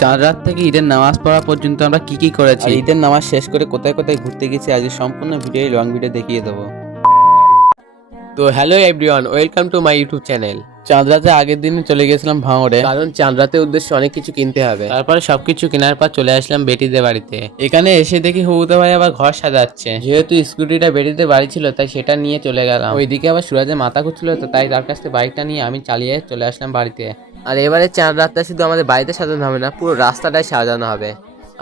চাঁদ রাত থেকে ঈদের নামাজ পড়া পর্যন্ত আমরা কি করেছি, ঈদের নামাজ শেষ করে কোথায় কোথায় ঘুরতে গেছি, আজ সম্পূর্ণ ভিডিও লং ভিডিও দেখিয়ে দেবো। তো hello everyone, welcome to my YouTube channel. চাঁদ রাতে আগের দিনে চলে গেছিলাম ভাঙড়ে, কারণ চাঁদ রাতের উদ্দেশ্যে অনেক কিছু কিনতে হবে। তারপরে সবকিছু কেনার পর চলে আসলাম বেটিদের বাড়িতে। এখানে এসে দেখি হবুদা ভাই আবার ঘর সাজাচ্ছে। যেহেতু স্কুটিটা বেটিতে বাড়ি ছিল তাই সেটা নিয়ে চলে গেলাম। ওইদিকে আবার সুরাজের মাথা ঘুরছিল, তো তাই তার কাছ থেকে বাইকটা নিয়ে আমি চালিয়ে চলে আসলাম বাড়িতে। আর এবারে চাঁদ রাতটা শুধু আমাদের বাড়িতে সাজানো হবে না, পুরো রাস্তাটাই সাজানো হবে।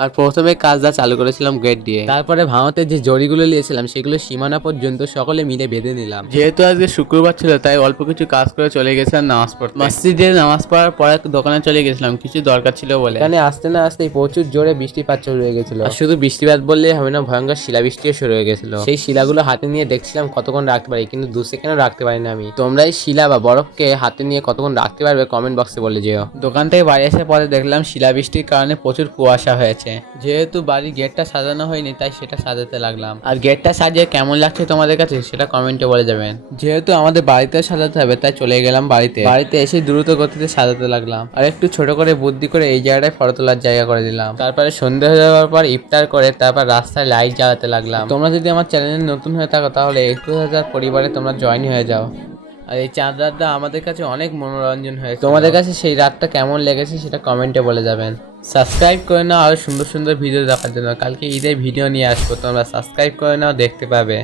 আর প্রথমে কাজটা চালু করেছিলাম গেট দিয়ে, তারপরে ভাঙতে যে জড়িগুলো নিয়েছিলাম সেগুলো সীমানা পর্যন্ত সকলে মিলে বেঁধে নিলাম। যেহেতু আজকে শুক্রবার ছিল তাই অল্প কিছু কাজ করে চলে গেছিলাম নামাজ পড়তে। মসজিদে নামাজ পড়ার পরে দোকানে চলে গেছিলাম কিছু দরকার ছিল বলে। এখানে আসতে না আসতেই প্রচুর জোরে বৃষ্টিপাত শুরু হয়ে গেছিল। আর শুধু বৃষ্টিপাত বললেই হবে না, ভয়ঙ্কর শিলাবৃষ্টিও শুরু হয়ে গেছিল। সেই শিলাগুলো হাতে নিয়ে দেখছিলাম কতক্ষণ রাখতে পারি, কিন্তু 2 সেকেন্ডও রাখতে পারিনি আমি। তোমরা এই শিলা বা বরফকে হাতে নিয়ে কতক্ষণ রাখতে পারবে কমেন্ট বক্সে বলে যেও। দোকান থেকে বাড়ি আসার পরে দেখলাম শিলাবৃষ্টির কারণে প্রচুর কুয়াশা হয়েছে। যেহেতু বাড়ির গেটটা সাজানো হয়নি তাই সেটা সাজাতে লাগলাম। আর গেটটা সাজিয়ে কেমন লাগছে তোমাদের কাছে সেটা কমেন্টে বলে যাবেন। যেহেতু আমাদের বাড়িতে সাজাতে হবে তাই চলে গেলাম বাড়িতে এসে দ্রুত গতিতে সাজাতে লাগলাম। আর একটু ছোট করে বুদ্ধি করে এই জায়গাটায় ফটো তোলার জায়গা করে দিলাম। তারপরে সন্ধ্যা হয়ে যাওয়ার পর ইফতার করে তারপর রাস্তায় লাইট জ্বালাতে লাগলাম। তোমরা যদি আমার চ্যানেলে নতুন হয়ে থাকো তাহলে 21,000 পরিবারে তোমরা জয়েন হয়ে যাও। আর এই চাঁদ রাতটা আমাদের কাছে অনেক মনোরঞ্জন হয়েছে। তোমাদের কাছে সেই রাতটা কেমন লেগেছে সেটা কমেন্টে বলে যাবেন। সাবস্ক্রাইব করে নাও আরো সুন্দর সুন্দর ভিডিও দেখার জন্য। কালকে ঈদের ভিডিও নিয়ে আসবো, তোমরা সাবস্ক্রাইব করে নাও, দেখতে পাবে।